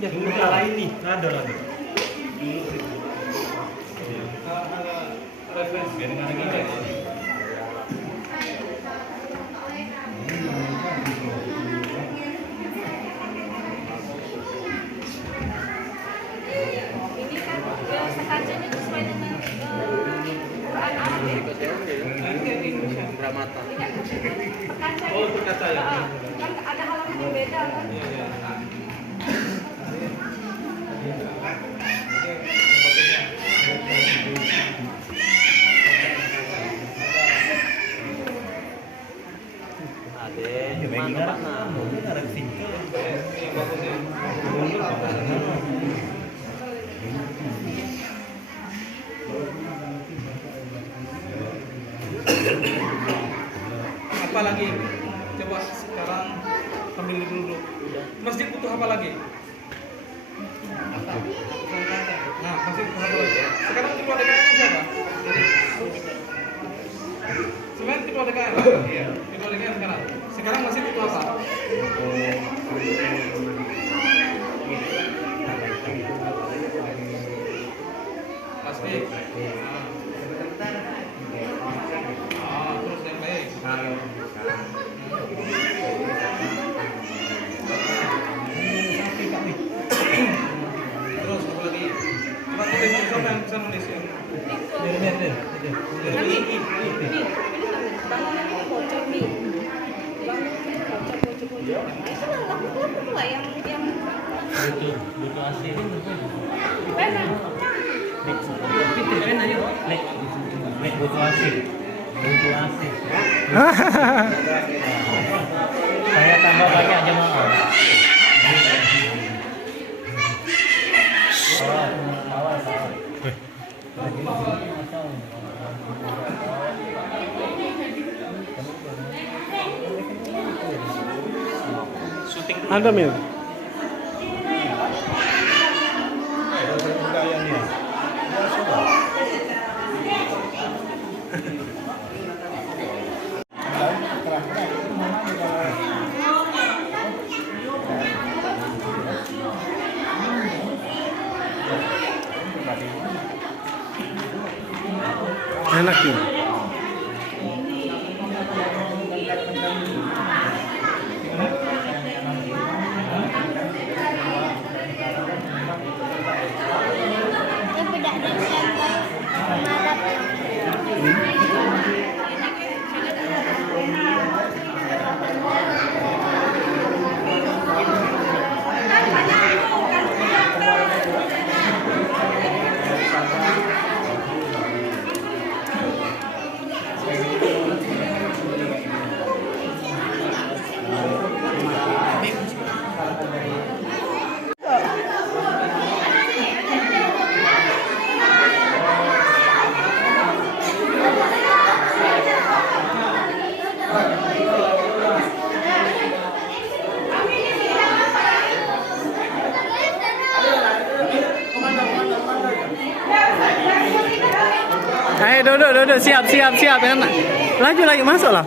Dulu lain nih, ada lagi. Referensi dengan ini. Ini kan sekacanya sesuai dengan Quran Arab ya. Dramata. Perkacanya. Oh, berkaca ya. Kan ada halaman yang beda kan. Iya, iya. Ade, mana? Ada singkel. Apa lagi? Coba sekarang ambil dulu. Masjid butuh apa lagi? Nah, masjid butuh apa lagi? Sekarang ketua DKM siapa? Sebenarnya ketua DKM. Iya. Ketua DKM sekarang. Sekarang masjid butuh apa? Pasti. Terus yang baik. Terus apa lagi? Coba tulis siapa yang bisa nulis ya? Bangunan ini bocor nih. Bangunan ini bocor. Itu laku lah yang Butuh asli. pena. Nek butuh asli. Butuh asli. Saya tambah banyak jemaah. Ada Mil. Enak nih. Yang beda dari yang Arab. Ayo duduk, siap. Enak. Laju, masuk lah.